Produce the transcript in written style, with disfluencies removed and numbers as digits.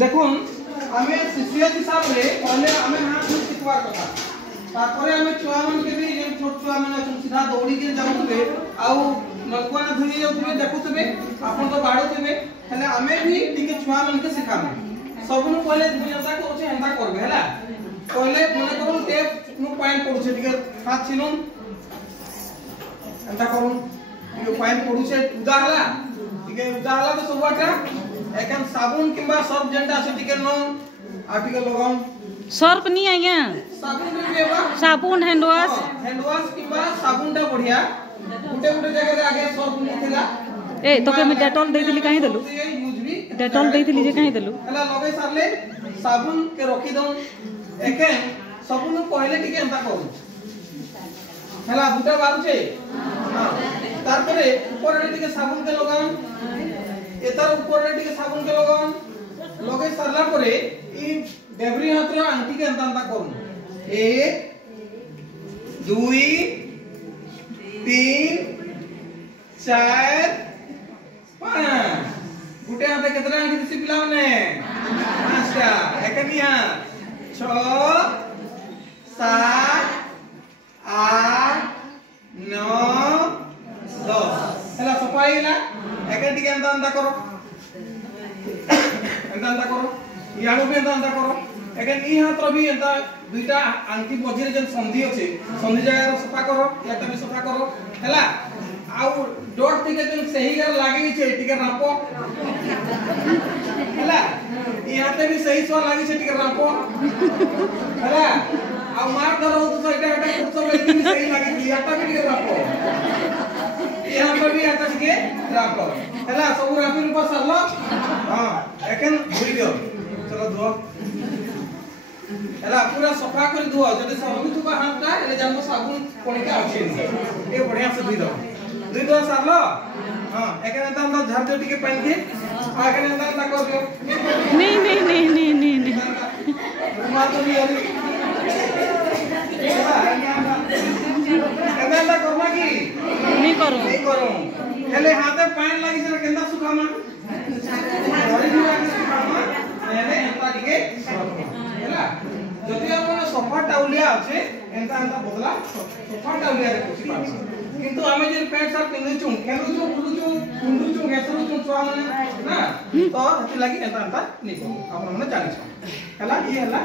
देखुन आमे शिष्य हिसाब रे पहले आमे हाथ धोई सिखवार कथा तारपरे आमे छुआ मन के भी जे छोट छुआ मन अछन सीधा दौड़ी के जाउतबे आउ नलकुआ ना धोई जाउतबे देखुतबे आपन तो बाडुतबे हले आमे भी टिके छुआ मन के सिखाबे सबनु पहले दुनियाता कोचे हंदा करबे हला पहले मने करू टेप नु पॉइंट पडुछे टिके हाथ छिनुन हंदा करू टिके पॉइंट पडुछे उदा हला तो सबटा एकन साबुन किंबा सर्फ जेंटा আছে टिके नो आटिके लगाउन सर्फ नहीं आया साबुन भी बेबा साबुन हैंड वॉश किंबा साबुनटा बढ़िया गुटे गुटे जगह रे आगे सर्फ नहीं थिला ए तोके मैं डेटॉल दे दिली काहे देलु डेटॉल दे दिली जे काहे देलु हला लगे सारले साबुन के रखी दऊ एकेन साबुन पहले टिके एंता करू हला गुटा बारुचे हां तारपरे ऊपर रे टिके साबुन के लगाउन एतार ऊपर रे टिके साबुन के लगाउन लगे सरला परे ई डेबरी हाथरा आंटी के अंता अंता करू 1 2 3 4 5 गुटे हाथे केतरा आंटी दिसी पिला माने पांचटा एकनिया 6 7 8 9 10 हला सफाई ना एके टिके अंता अंता करो अंता करो याडो भी अंता करो एके नी हाथ भी अंता दुईटा आंटी मझिरे जे संधि अछि संधि जगह सफा करो याता भी सफा करो हला आउ डॉट टिके जे सही कर लागी छै टिके रापो हला याते भी सही सो लागी छै टिके रापो हला आ मार धरो तो एटा एटा कुछ सब सही लागी याता भी टिके रापो यहाँ पर भी आता टिके रापो हला सब रापी रूप सरलो हां एकेन धुई दियो चलो धुओ हला पूरा सफा कर धुओ जदि सब तुबा हाथटा एले जानो साबुन कोनिका अछि ए बढ़िया से धुई दो सरलो हां एकेन अंदर झाड़ दियो टिके पानी के आगे अंदर कर दियो नहीं मार तो नहीं अरे अंदर करवा की नहीं करो हेले हाथे पानी लागी से केंदा सुखामा घरे भी लागी सुखामा हेले एंता टिके हेला जदि आपण सफा टाउलिया আছে एंता बदला सफा टाउलिया रे कुछ पास किंतु आमे जे पैंट शर्ट पिन्हु छु खेलु छु बुलु छु कुंडु छु गेसरु छु छुआ माने ना तो हति लागी एंता नहीं को आपण माने जानि छ हेला ई हेला